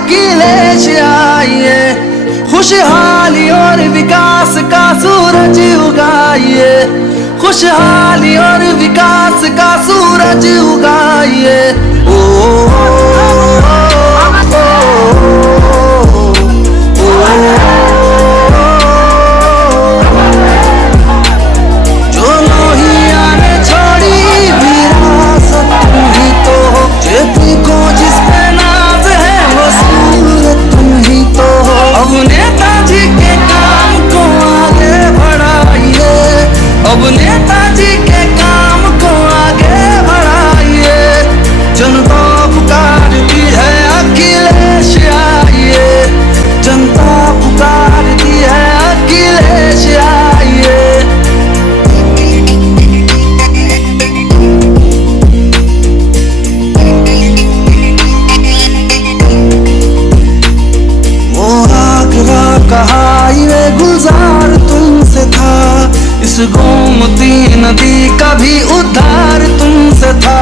अखिलेश आइए, खुशहाली और विकास का सूरज उगाइए, खुशहाली और विकास का सूरज उगाइए। जो लोहिया ने छोड़ी विरासत तुम ही तो हो, जेपी को जिस पे नाज है वो सूरत तुम ही तो हो। अब नेताजी के काम को आगे बढ़ाइए, अब नेताजी के काम को आगे बढ़ाइए। जनता पुकारती है अखिलेश आइए, जनता पुकारती है अखिलेश आइए। वो आगरा का हाईवे गुलजार तुमसे था, इस गोमती नदी का भी उद्धार तुमसे था।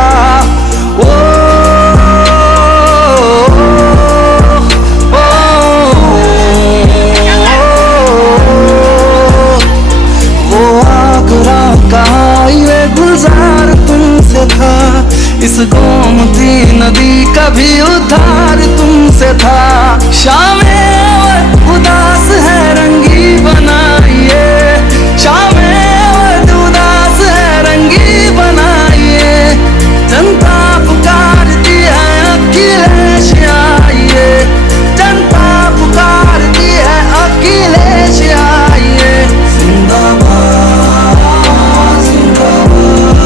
वो आगरा का हाईवे गुलजार तुमसे था, इस गोमती नदी का भी उद्धार तुमसे था। शामें उदास है रंगी बनाइए, शामें उदास है रंगी बनाइए। जनता पुकारती है अखिलेश आइए, जनता पुकारती है अखिलेश आइए। जिंदाबाद जिंदाबाद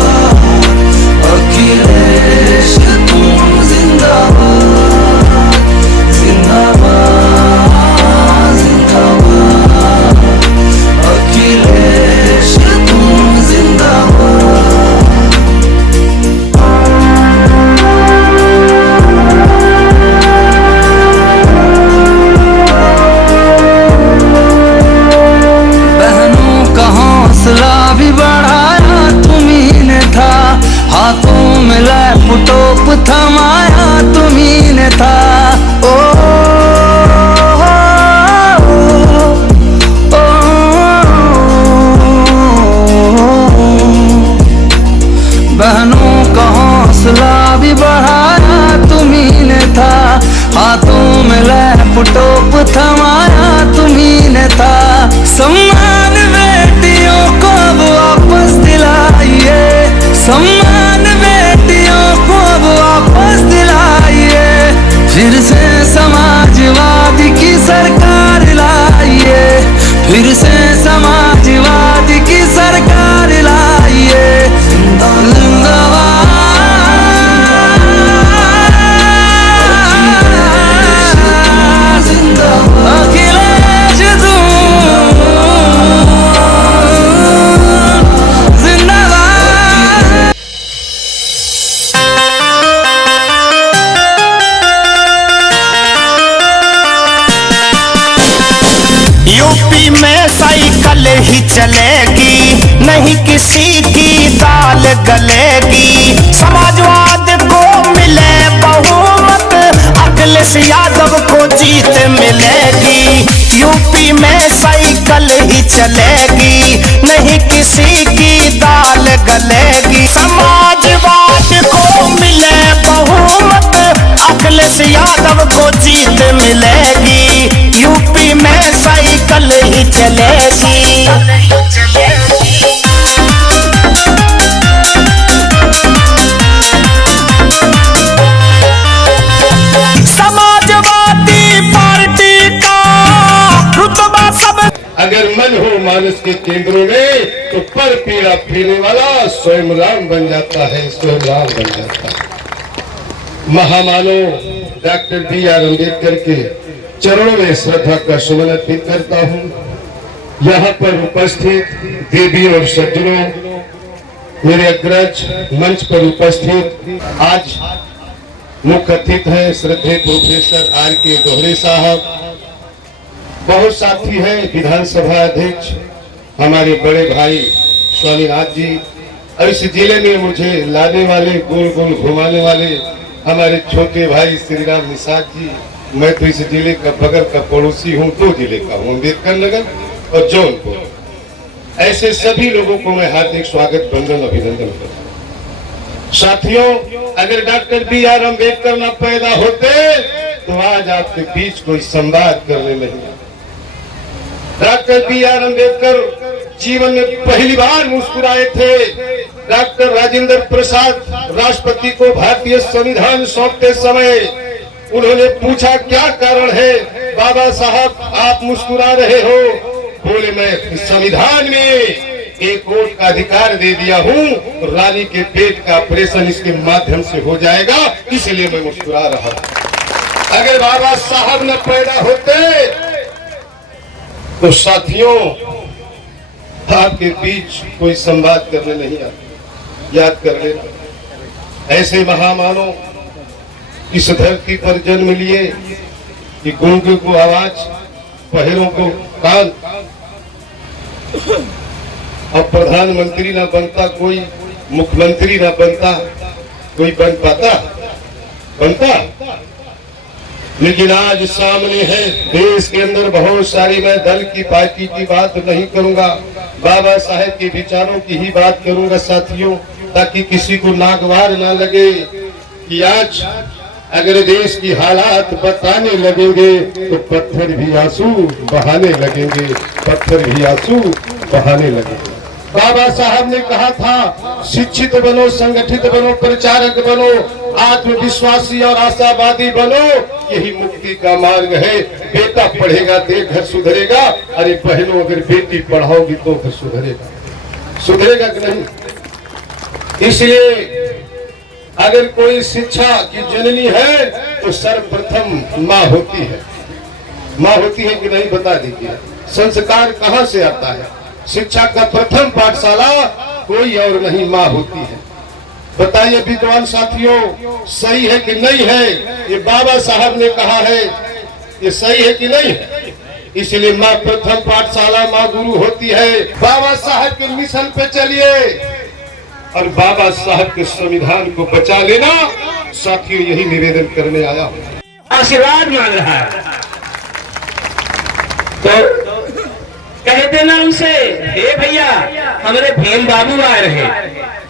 अखिलेश तुम जिंदाबाद, जिंदाबाद जिंदाबाद अखिलेश तुम जिंदाबाद। बहनों का हौसला भी बढ़ाया तुम्ही ने था, हाथों में लैपटॉप थमाया तुम्ही ने था। ओ, बहनों का हौसला भी बढ़ाया तुम्ही ने था, हाथों में लैपटॉप थमाया तुम्ही ने था। सम्मान बेटियों को अब वापस दिलाइए, सम्मान बेटियों को अब वापस दिलाइए। फिर से समाजवादी की सरकार लाइए, फिर से समाजवादी की सरकार लाइए। जिंदाबाद अखिलेश जिंदाबाद। यूपी में साइकिल ही चलेगी, नहीं किसी की दाल गलेगी। समाजवाद को मिले बहुमत, अखिलेश यादव को जीत मिलेगी। यूपी में साइकिल ही चलेगी, नहीं किसी की दाल गलेगी। समाजवाद को मिले बहुमत, अखिलेश यादव को जीत मिलेगी। यूपी में साइकिल ही चलेगी। समाजवादी पार्टी का रुतबा सब, अगर मन हो मानस के केंद्रों में तो पर पीड़ा पीने वाला स्वयं राम बन जाता है, स्वयं राम बन जाता है। महामानव डॉक्टर B.R. अम्बेडकर के चरणों में श्रद्धा का सुमन अर्पित करता हूँ। यहाँ पर उपस्थित देवी और सज्जनों, मेरे अग्रज मंच पर उपस्थित आज मुख्य अतिथि हैं श्रद्धेय प्रोफेसर R.K. दोहरे साहब, बहुत साथी हैं विधानसभा अध्यक्ष हमारे बड़े भाई स्वामीनाथ जी, और इस जिले में मुझे लाने वाले गोल गोल घुमाने वाले हमारे छोटे भाई श्री राम निषाद जी, मैं तो इस जिले का बगल का पड़ोसी हूँ, 2 जिले का हूँ, अम्बेडकर नगर और जौनपुर। ऐसे सभी लोगों को मैं हार्दिक स्वागत, वंदन, अभिनंदन करता हूँ। साथियों, अगर डॉक्टर BR अम्बेडकर न पैदा होते तो आज आपके बीच कोई संवाद करने नहीं आता। डॉक्टर BR अम्बेडकर जीवन में पहली बार मुस्कुराए थे। डॉक्टर राजेंद्र प्रसाद राष्ट्रपति को भारतीय संविधान सौंपते समय उन्होंने पूछा, क्या कारण है बाबा साहब आप मुस्कुरा रहे हो? बोले, मैं संविधान में एक वोट का अधिकार दे दिया हूँ, रानी के पेट का ऑपरेशन इसके माध्यम से हो जाएगा, इसलिए मैं मुस्कुरा रहा हूँ। अगर बाबा साहब न पैदा होते तो साथियों आपके बीच कोई संवाद करने नहीं आता। याद कर लेना, ऐसे महामानव इस धरती पर जन्म लिए कि गूंगे को आवाज, बहरों को कान। अब प्रधानमंत्री ना बनता कोई, मुख्यमंत्री ना बनता कोई, बन पाता? बनता? लेकिन आज सामने है, देश के अंदर बहुत सारी, मैं दल की पार्टी की बात नहीं करूंगा, बाबा साहेब के विचारों की ही बात करूंगा साथियों, ताकि किसी को नागवार ना लगे कि आज अगर देश की हालात बताने लगेंगे तो पत्थर भी आंसू बहाने लगेंगे, पत्थर भी आंसू बहाने लगेंगे। बाबा साहब ने कहा था, शिक्षित बनो, संगठित बनो, प्रचारक बनो, आत्मविश्वासी और आशावादी बनो, यही मुक्ति का मार्ग है। बेटा पढ़ेगा तो घर सुधरेगा, अरे बहनों अगर बेटी पढ़ाओगी तो घर सुधरेगा, सुधरेगा कि नहीं? इसलिए अगर कोई शिक्षा की जननी है तो सर्वप्रथम माँ होती है। माँ होती है कि नहीं, बता दीजिए। संस्कार कहाँ से आता है? शिक्षा का प्रथम पाठशाला कोई और नहीं, माँ होती है। बताइए विद्वान साथियों, सही है कि नहीं है? ये बाबा साहब ने कहा है, ये सही है कि नहीं है? इसलिए माँ प्रथम पाठशाला, माँ गुरु होती है। बाबा साहब के मिशन पे चलिए और बाबा साहब के संविधान को बचा लेना। साथियों, यही निवेदन करने आया हूँ। आशीर्वाद मांग रहा है तो कह देना उनसे, हे भैया हमारे भीम बाबू आ रहे,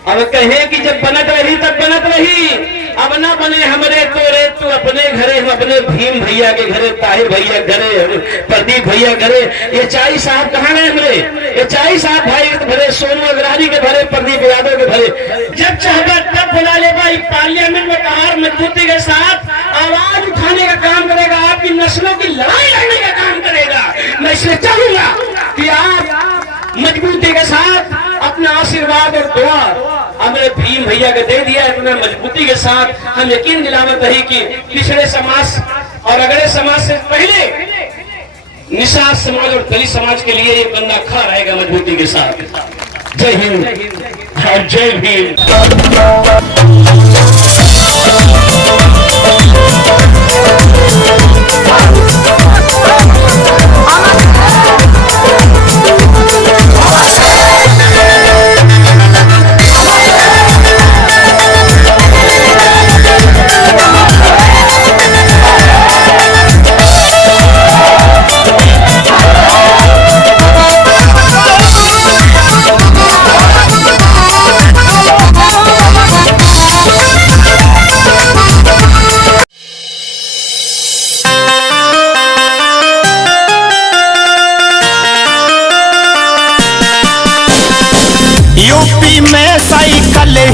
अब कहे कि जब बनत रही तब बनत रही, अब ना बने हमरे तोरे, तू अपने घरे, हम अपने भीम भैया के घरे, ताहिर भैया घरे, प्रदीप भैया घरे। ये चाई साहब कहाँ गए हमरे? ये चाई साहब भाई के भरे, सोनू अग्रवाल के भरे, प्रदीप यादव के भरे। जब चाहबा तब बुला ले भाई। पार्लियामेंट में कहार मजबूती के साथ आवाज उठाने का काम करेगा, आपकी नस्लों की लड़ाई लड़ने का काम करेगा। मैं इसलिए चाहूंगा कि आप मजबूती के साथ अपना आशीर्वाद और दुआ हमने भीम भैया को दे दिया। इतना मजबूती के साथ हम यकीन दिलावत रही कि पिछड़े समाज और अगले समाज से पहले निषाद समाज और दलित समाज के लिए ये बंदा खड़ा रहेगा मजबूती के साथ। जय हिंद और जय भीम।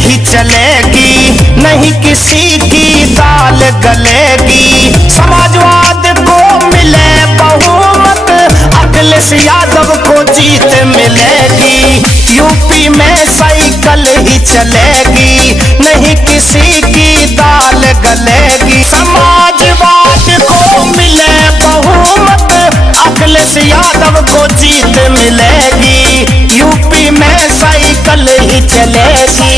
ही चलेगी, नहीं किसी की दाल गलेगी। समाजवाद को मिले बहुमत, अखिलेश यादव को जीत मिलेगी। यूपी में साइकिल ही चलेगी, नहीं किसी की दाल गलेगी। समाजवाद को मिले बहुमत, अखिलेश यादव को जीत मिलेगी। यूपी में साइकिल ही चलेगी।